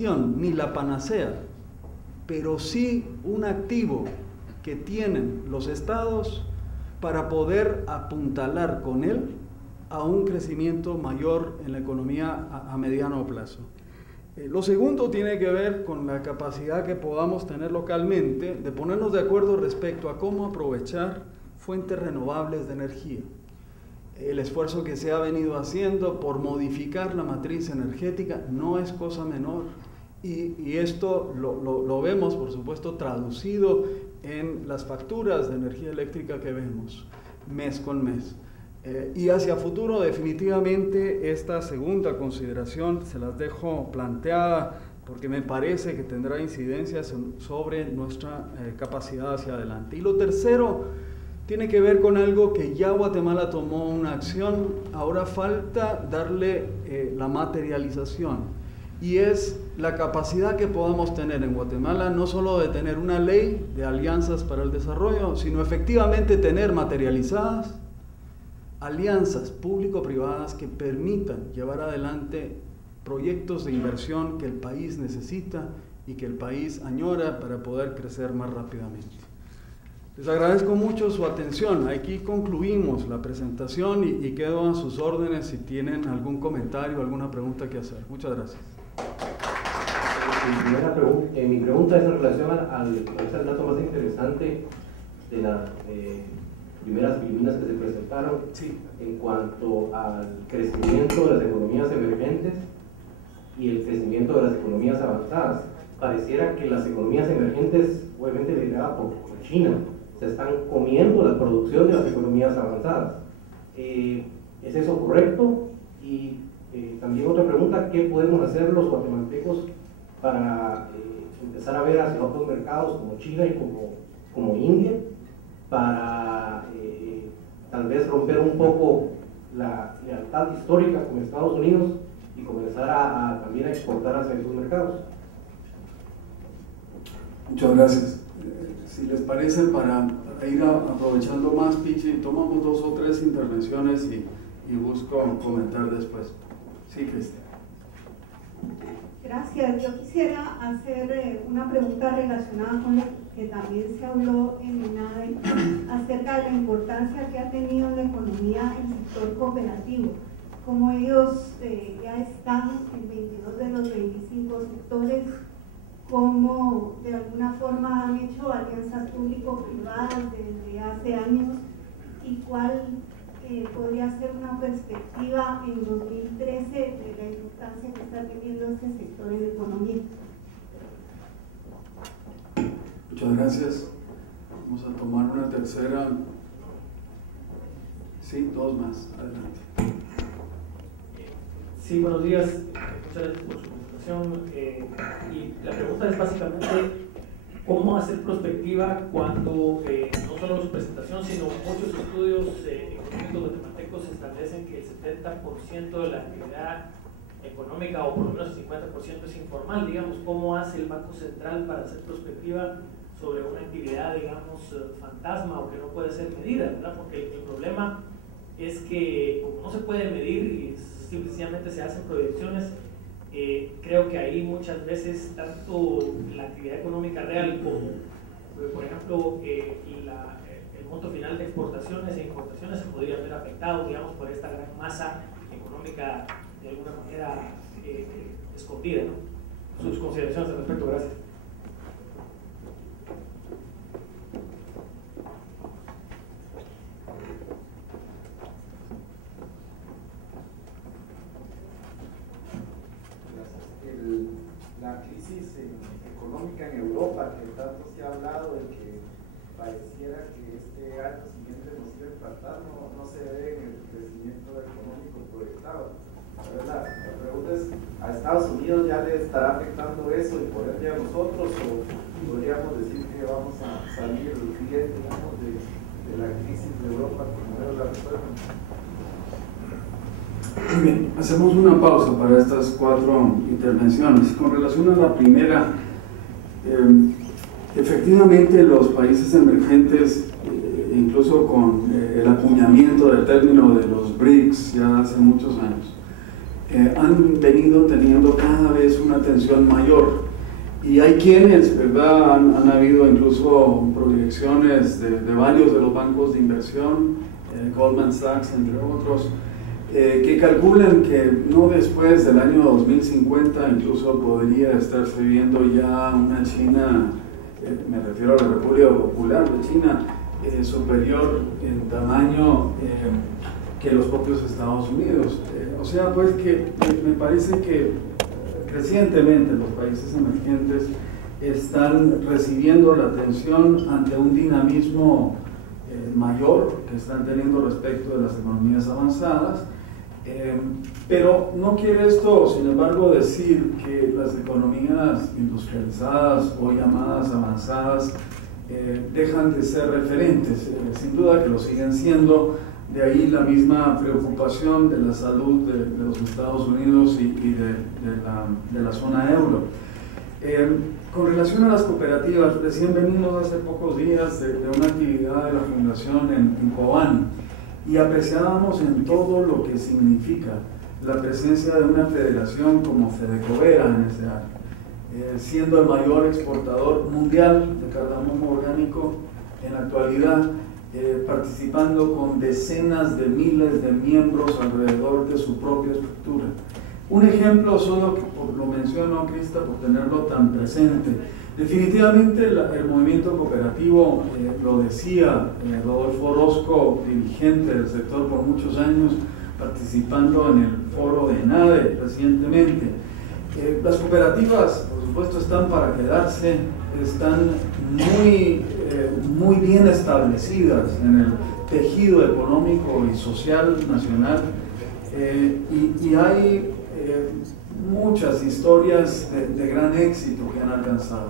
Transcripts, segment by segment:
ni la panacea, pero sí un activo que tienen los estados para poder apuntalar con él a un crecimiento mayor en la economía a mediano plazo. Lo segundo tiene que ver con la capacidad que podamos tener localmente de ponernos de acuerdo respecto a cómo aprovechar fuentes renovables de energía. El esfuerzo que se ha venido haciendo por modificar la matriz energética no es cosa menor y esto lo vemos, por supuesto, traducido en las facturas de energía eléctrica que vemos mes con mes. Y hacia futuro, definitivamente, esta segunda consideración se las dejo planteada porque me parece que tendrá incidencias sobre nuestra capacidad hacia adelante. Y lo tercero tiene que ver con algo que ya Guatemala tomó una acción, ahora falta darle la materialización, y es la capacidad que podamos tener en Guatemala, no solo de tener una ley de alianzas para el desarrollo, sino efectivamente tener materializadas alianzas público-privadas que permitan llevar adelante proyectos de inversión que el país necesita y que el país añora para poder crecer más rápidamente. Les agradezco mucho su atención. Aquí concluimos la presentación y quedo a sus órdenes si tienen algún comentario, alguna pregunta que hacer. Muchas gracias. Mi pregunta es en relación al dato más interesante de las primeras Filipinas que se presentaron, sí, en cuanto al crecimiento de las economías emergentes y el crecimiento de las economías avanzadas. Pareciera que las economías emergentes, obviamente lideradas por China, se están comiendo la producción de las economías avanzadas. ¿Es eso correcto? Y también otra pregunta, ¿qué podemos hacer los guatemaltecos para empezar a ver hacia otros mercados como China y como India, para tal vez romper un poco la lealtad histórica con Estados Unidos y comenzar también a exportar hacia esos mercados? Muchas gracias. Si les parece, para ir aprovechando más, Pichi, tomamos 2 o 3 intervenciones y busco comentar después. Sí, Cristian. Gracias. Yo quisiera hacer una pregunta relacionada con lo que también se habló en INADE acerca de la importancia que ha tenido en la economía el sector cooperativo. Como ellos ya están en 22 de los 25 sectores, cómo de alguna forma han hecho alianzas público-privadas desde hace años y cuál podría ser una perspectiva en 2013 de la importancia que está teniendo este sector en la economía. Muchas gracias. Vamos a tomar una tercera. Sí, 2 más. Adelante. Sí, buenos días. Muchas gracias por su presentación. Y la pregunta es básicamente cómo hacer prospectiva cuando no solo su presentación, sino muchos estudios económicos guatemaltecos establecen que el 70% de la actividad económica, o por lo menos el 50% es informal. Digamos, ¿cómo hace el Banco Central para hacer prospectiva sobre una actividad, digamos, fantasma o que no puede ser medida, ¿verdad? Porque el problema es que como no se puede medir y simplemente se hacen proyecciones, creo que ahí muchas veces tanto la actividad económica real como, por ejemplo, el monto final de exportaciones e importaciones se podría ver afectado, digamos, por esta gran masa económica de alguna manera escondida, ¿no? Sus consideraciones al respecto. Gracias. La crisis económica en Europa, que tanto se ha hablado de que pareciera que este año siguiente nos iba a impactar, no se ve en el crecimiento económico proyectado. La pregunta es, ¿a Estados Unidos ya le estará afectando eso y por ende a nosotros, o podríamos decir que vamos a salir bien, digamos, de la crisis de Europa como ellos la resuelven? Bien, hacemos una pausa para estas 4 intervenciones. Con relación a la primera, efectivamente los países emergentes, incluso con el acuñamiento del término de los BRICS ya hace muchos años, han venido teniendo cada vez una tensión mayor. Y hay quienes, ¿verdad? Han habido incluso proyecciones de varios de los bancos de inversión, Goldman Sachs, entre otros, que calculan que no después del año 2050 incluso podría estarse viendo ya una China, me refiero a la República Popular de China, superior en tamaño que los propios Estados Unidos. O sea, pues que me parece que recientemente los países emergentes están recibiendo la atención ante un dinamismo mayor que están teniendo respecto de las economías avanzadas, pero no quiere esto, sin embargo, decir que las economías industrializadas o llamadas avanzadas dejan de ser referentes. Sin duda que lo siguen siendo. De ahí la misma preocupación de la salud de los Estados Unidos y de la zona euro. Con relación a las cooperativas, recién venimos hace pocos días de una actividad de la Fundación en Cobán y apreciábamos en todo lo que significa la presencia de una federación como Fedecovera en ese área, siendo el mayor exportador mundial de cardamomo orgánico en la actualidad, participando con decenas de miles de miembros alrededor de su propia estructura. Un ejemplo, solo lo menciono, Krista, por tenerlo tan presente. Definitivamente el movimiento cooperativo, lo decía Rodolfo Orozco, dirigente del sector por muchos años, participando en el foro de ENADE recientemente. Las cooperativas, por supuesto, están para quedarse, están muy bien establecidas en el tejido económico y social nacional, y hay muchas historias de gran éxito que han alcanzado,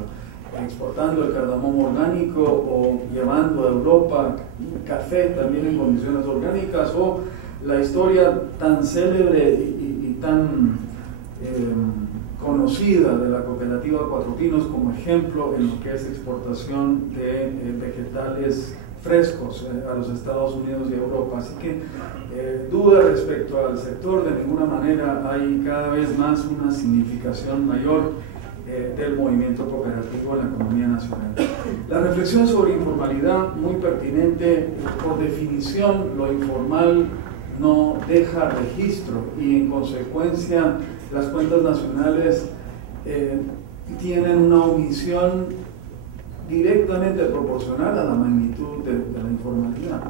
exportando el cardamomo orgánico o llevando a Europa café también en condiciones orgánicas, o la historia tan célebre y tan conocida de la cooperativa Cuatro Pinos como ejemplo en lo que es exportación de vegetales frescos a los Estados Unidos y Europa. Así que duda respecto al sector, de ninguna manera hay cada vez más una significación mayor del movimiento cooperativo en la economía nacional. La reflexión sobre informalidad, muy pertinente. Por definición, lo informal no deja registro y en consecuencia las cuentas nacionales tienen una omisión directamente proporcional a la magnitud de la informalidad.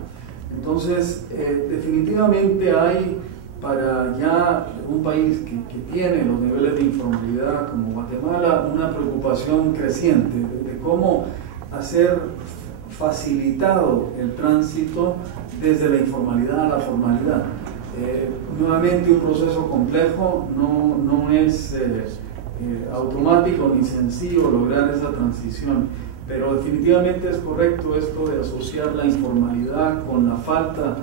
Entonces, definitivamente hay para ya un país que tiene los niveles de informalidad como Guatemala una preocupación creciente de cómo hacer facilitado el tránsito desde la informalidad a la formalidad. Nuevamente un proceso complejo, no es automático ni sencillo lograr esa transición, pero definitivamente es correcto esto de asociar la informalidad con la falta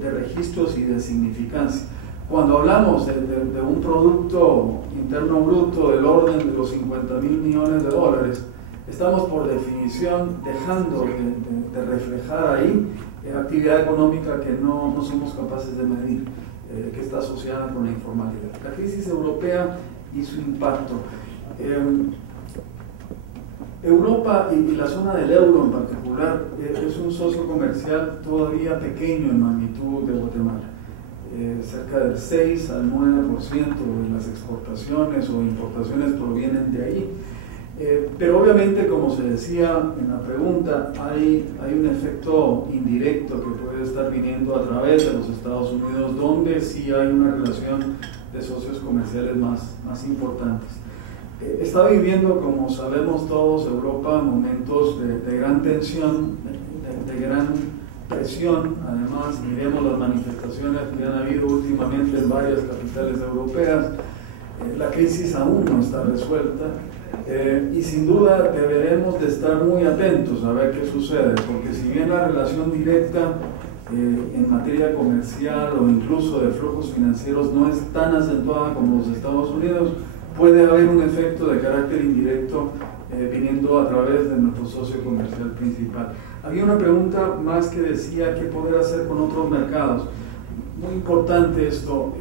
de registros y de significancia. Cuando hablamos de un Producto Interno Bruto del orden de los 50.000 millones de dólares, estamos por definición dejando de reflejar ahí actividad económica que no somos capaces de medir, que está asociada con la informalidad. La crisis europea y su impacto. Europa y la zona del euro en particular es un socio comercial todavía pequeño en magnitud de Guatemala. Cerca del 6 al 9% de las exportaciones o importaciones provienen de ahí. Pero obviamente, como se decía en la pregunta, hay un efecto indirecto que puede estar viniendo a través de los Estados Unidos, donde sí hay una relación de socios comerciales más importantes. Está viviendo, como sabemos todos, Europa momentos de gran tensión, de gran presión. Además, miremos las manifestaciones que han habido últimamente en varias capitales europeas. La crisis aún no está resuelta, y sin duda deberemos de estar muy atentos a ver qué sucede, porque si bien la relación directa en materia comercial o incluso de flujos financieros no es tan acentuada como los Estados Unidos, puede haber un efecto de carácter indirecto viniendo a través de nuestro socio comercial principal. Había una pregunta más que decía qué poder hacer con otros mercados. Muy importante esto.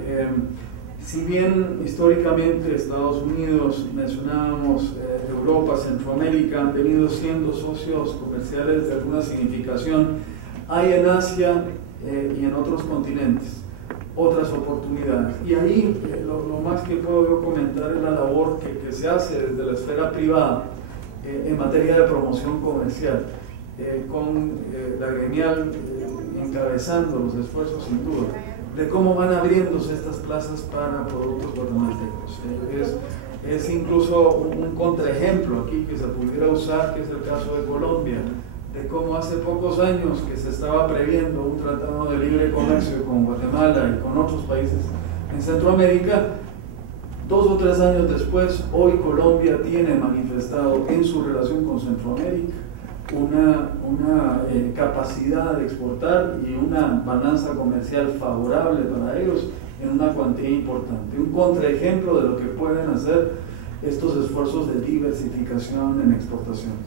si bien históricamente Estados Unidos, mencionábamos Europa, Centroamérica, han venido siendo socios comerciales de alguna significación, hay en Asia y en otros continentes otras oportunidades. Y ahí lo más que puedo yo comentar es la labor que se hace desde la esfera privada en materia de promoción comercial, con la gremial encabezando los esfuerzos sin duda, de cómo van abriéndose estas plazas para productos guatemaltecos. Es incluso un contraejemplo aquí que se pudiera usar, que es el caso de Colombia, de cómo hace pocos años que se estaba previendo un tratado de libre comercio con Guatemala y con otros países en Centroamérica. 2 o 3 años después, hoy Colombia tiene manifestado en su relación con Centroamérica una capacidad de exportar y una balanza comercial favorable para ellos en una cuantía importante. Un contraejemplo de lo que pueden hacer estos esfuerzos de diversificación en exportaciones.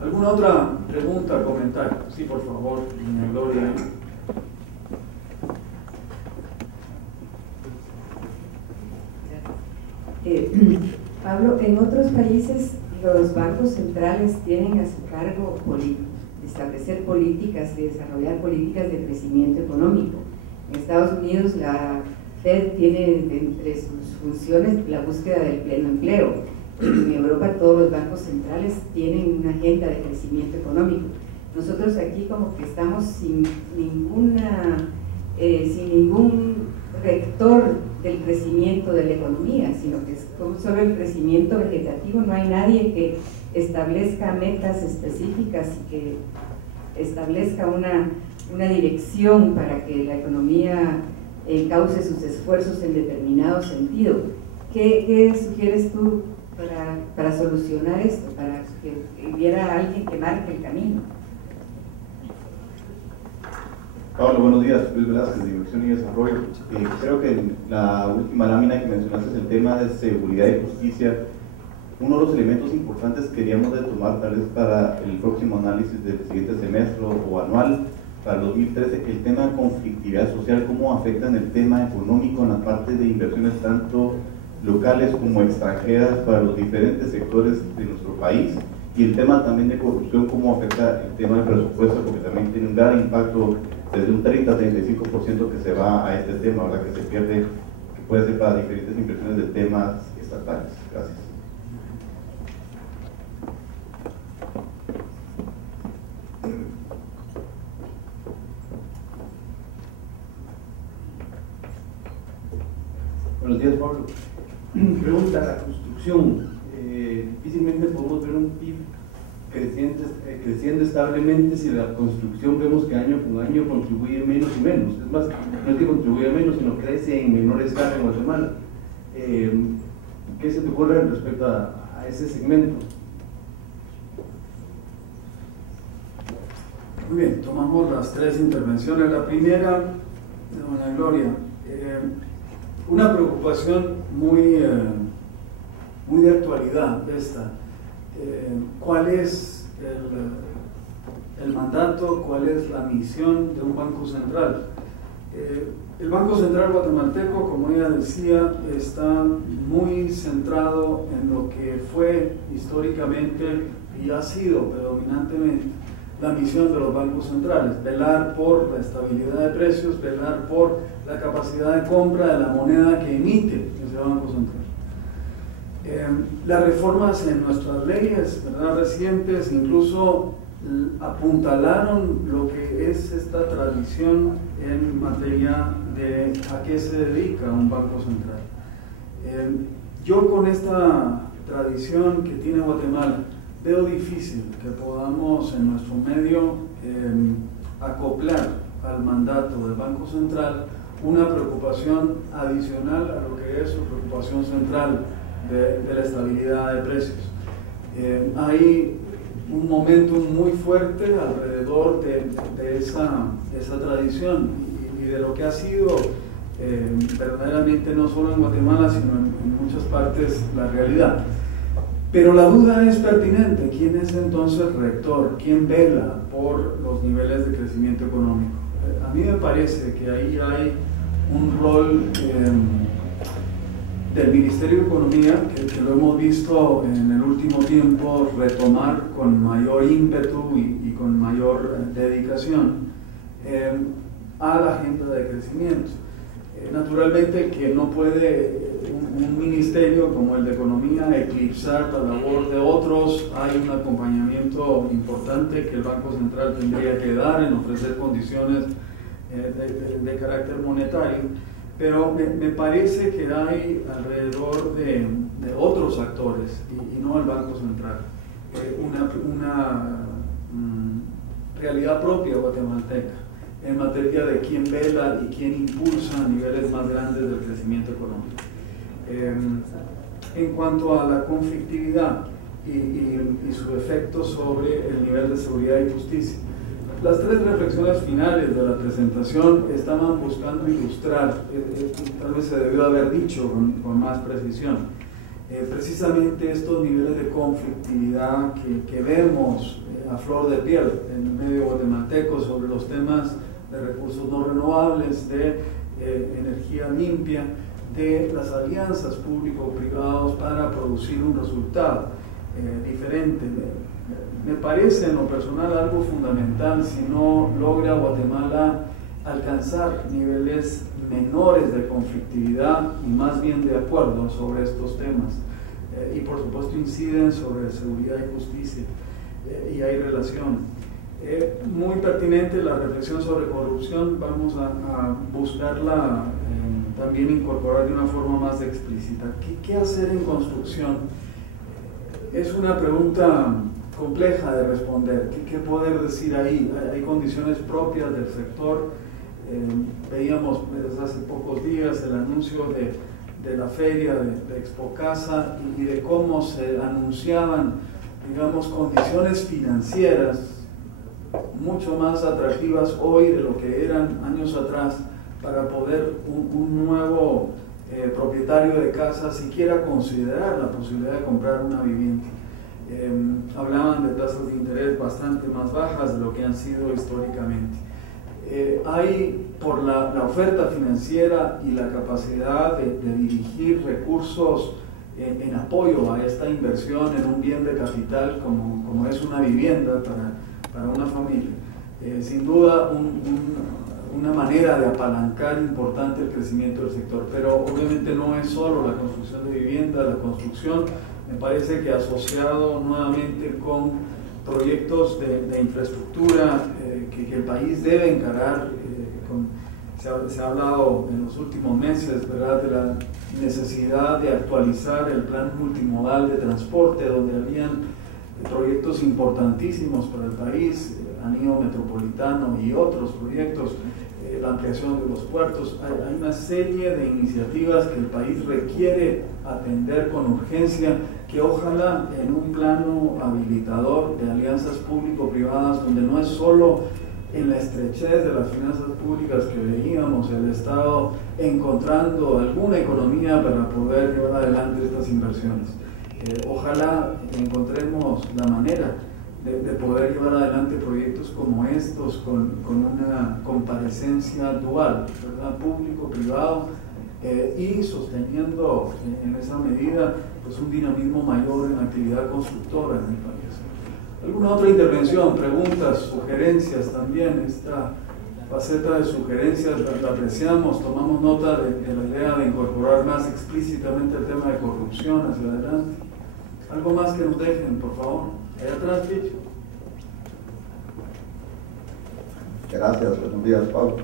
¿Alguna otra pregunta, comentario? Sí, por favor, doña Gloria. Pablo, en otros países los bancos centrales tienen a su cargo establecer políticas y desarrollar políticas de crecimiento económico. En Estados Unidos la Fed tiene entre sus funciones la búsqueda del pleno empleo. En Europa todos los bancos centrales tienen una agenda de crecimiento económico. Nosotros aquí como que estamos sin ningún rector del crecimiento de la economía, sino que es solo el crecimiento vegetativo. No hay nadie que establezca metas específicas y que establezca una dirección para que la economía cause sus esfuerzos en determinado sentido. ¿Qué sugieres tú para solucionar esto, para que hubiera alguien que marque el camino? Pablo, buenos días. Luis Velázquez, de Inversión y Desarrollo. Creo que en la última lámina que mencionaste es el tema de seguridad y justicia. Uno de los elementos importantes que queríamos retomar tal vez para el próximo análisis del siguiente semestre o anual, para el 2013, el tema de conflictividad social, cómo afecta en el tema económico en la parte de inversiones tanto locales como extranjeras para los diferentes sectores de nuestro país, y el tema también de corrupción, cómo afecta el tema del presupuesto, porque también tiene un gran impacto desde un 30-35% que se va a este tema, ¿verdad? Que se pierde, que puede ser para diferentes inversiones de temas estatales. Gracias. Buenos días, Pablo. Pregunta: la construcción. Difícilmente podemos ver un PIB creciendo establemente si la construcción vemos que año con año contribuye menos y menos. Es más, no es que contribuye menos, sino crece en menor escala en Guatemala. ¿Qué se te ocurre respecto a ese segmento? Muy bien, tomamos las 3 intervenciones. La primera, doña Gloria, una preocupación muy de actualidad esta. ¿Cuál es el mandato, cuál es la misión de un banco central? El Banco Central guatemalteco, como ella decía, está muy centrado en lo que fue históricamente y ha sido predominantemente la misión de los bancos centrales: velar por la estabilidad de precios, velar por la capacidad de compra de la moneda que emite ese Banco Central. Las reformas en nuestras leyes, ¿verdad?, recientes, incluso apuntalaron lo que es esta tradición en materia de a qué se dedica un banco central. Yo con esta tradición que tiene Guatemala veo difícil que podamos en nuestro medio acoplar al mandato del Banco Central una preocupación adicional a lo que es su preocupación central de la estabilidad de precios. Hay un momento muy fuerte alrededor de esa tradición y de lo que ha sido verdaderamente no solo en Guatemala, sino en muchas partes la realidad. Pero la duda es pertinente: ¿quién es entonces rector? ¿Quién vela por los niveles de crecimiento económico? A mí me parece que ahí hay un rol del Ministerio de Economía, que lo hemos visto en el último tiempo retomar con mayor ímpetu y con mayor dedicación a la agenda de crecimiento. Naturalmente que no puede un ministerio como el de Economía eclipsar la labor de otros. Hay un acompañamiento importante que el Banco Central tendría que dar en ofrecer condiciones de carácter monetario, pero me parece que hay alrededor de otros actores y no el Banco Central una realidad propia guatemalteca en materia de quién vela y quién impulsa a niveles más grandes del crecimiento económico. En cuanto a la conflictividad y su efecto sobre el nivel de seguridad y justicia, las tres reflexiones finales de la presentación estaban buscando ilustrar, tal vez se debió haber dicho con más precisión, precisamente estos niveles de conflictividad que vemos a flor de piel en el medio guatemalteco sobre los temas de recursos no renovables, de energía limpia, de las alianzas público-privados para producir un resultado diferente. Me parece en lo personal algo fundamental si no logra Guatemala alcanzar niveles menores de conflictividad y más bien de acuerdo sobre estos temas. Y por supuesto inciden sobre seguridad y justicia y hay relación. Muy pertinente la reflexión sobre corrupción, vamos a buscarla también incorporar de una forma más explícita. ¿Qué hacer en construcción? Es una pregunta compleja de responder. ¿Qué poder decir ahí? Hay condiciones propias del sector. Veíamos desde hace pocos días el anuncio de la feria de Expo Casa y de cómo se anunciaban, digamos, condiciones financieras mucho más atractivas hoy de lo que eran años atrás para poder un nuevo propietario de casa siquiera considerar la posibilidad de comprar una vivienda. Hablaban de tasas de interés bastante más bajas de lo que han sido históricamente. Hay, por la oferta financiera y la capacidad de dirigir recursos en apoyo a esta inversión en un bien de capital como es una vivienda para una familia, sin duda una manera de apalancar importante el crecimiento del sector, pero obviamente no es solo la construcción de vivienda. La construcción me parece que asociado nuevamente con proyectos de infraestructura que el país debe encarar. Se ha hablado en los últimos meses, ¿verdad?, de la necesidad de actualizar el plan multimodal de transporte, donde habían proyectos importantísimos para el país, anillo metropolitano y otros proyectos, la ampliación de los puertos. Hay una serie de iniciativas que el país requiere atender con urgencia, que ojalá en un plano habilitador de alianzas público-privadas, donde no es solo en la estrechez de las finanzas públicas que veíamos el Estado encontrando alguna economía para poder llevar adelante estas inversiones. Ojalá encontremos la manera de poder llevar adelante proyectos como estos con una comparecencia dual, ¿verdad?, público-privado, y sosteniendo en esa medida pues un dinamismo mayor en la actividad constructora en el país. ¿Alguna otra intervención, preguntas, sugerencias también? Esta faceta de sugerencias la apreciamos, tomamos nota de la idea de incorporar más explícitamente el tema de corrupción hacia adelante. ¿Algo más que nos dejen, por favor? Allá atrás, Chicho. Gracias, buenos días, Pablo.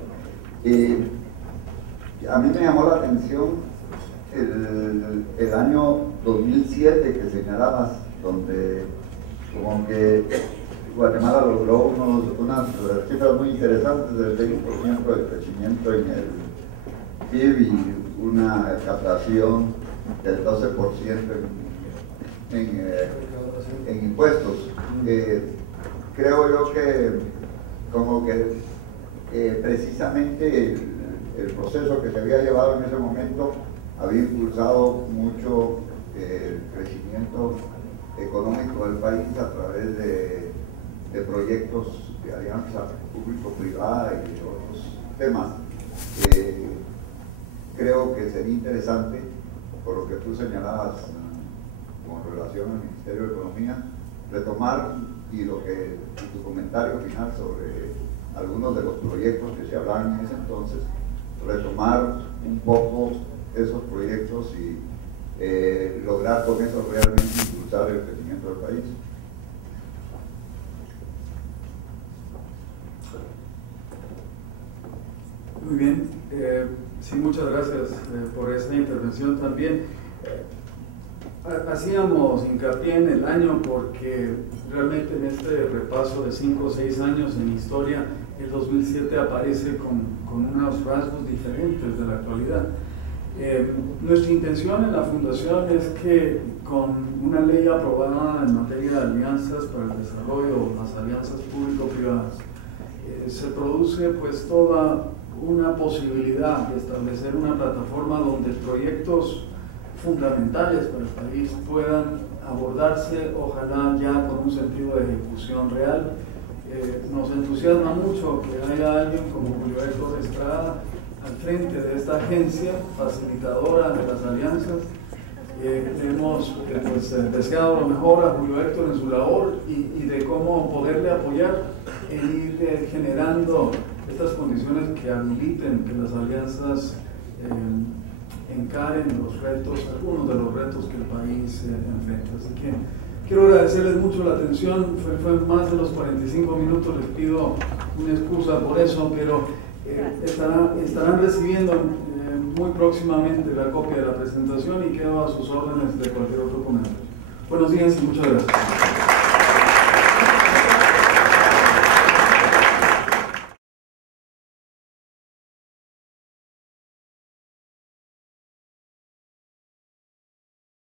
A mí me llamó la atención el año 2007 que señalabas, donde como que Guatemala logró unas cifras muy interesantes del 20% de crecimiento en el PIB y una captación del 12% en impuestos. Creo yo que como que precisamente el proceso que se había llevado en ese momento había impulsado mucho el crecimiento económico del país a través de proyectos de alianza público-privada y de otros temas. Creo que sería interesante por lo que tú señalabas con relación al Ministerio de Economía, retomar y tu comentario final sobre algunos de los proyectos que se hablaban en ese entonces, retomar un poco esos proyectos y lograr con eso realmente impulsar el crecimiento del país. Muy bien, sí, muchas gracias por esta intervención también. Hacíamos hincapié en el año porque realmente en este repaso de 5 o 6 años en historia, el 2007 aparece con unos rasgos diferentes de la actualidad. Nuestra intención en la Fundación es que con una ley aprobada en materia de alianzas para el desarrollo, las alianzas público-privadas, se produce pues toda una posibilidad de establecer una plataforma donde proyectos fundamentales para el país puedan abordarse, ojalá ya con un sentido de ejecución real. Nos entusiasma mucho que haya alguien como Julio Héctor Estrada al frente de esta agencia facilitadora de las alianzas. Hemos deseado lo mejor a Julio Héctor en su labor y de cómo poderle apoyar en ir generando estas condiciones que habiliten que las alianzas encaren los retos, algunos de los retos que el país enfrenta. Así que quiero agradecerles mucho la atención, fue más de los 45 minutos, les pido una excusa por eso, pero estarán recibiendo muy próximamente la copia de la presentación y quedo a sus órdenes de cualquier otro comentario. Buenos días y muchas gracias.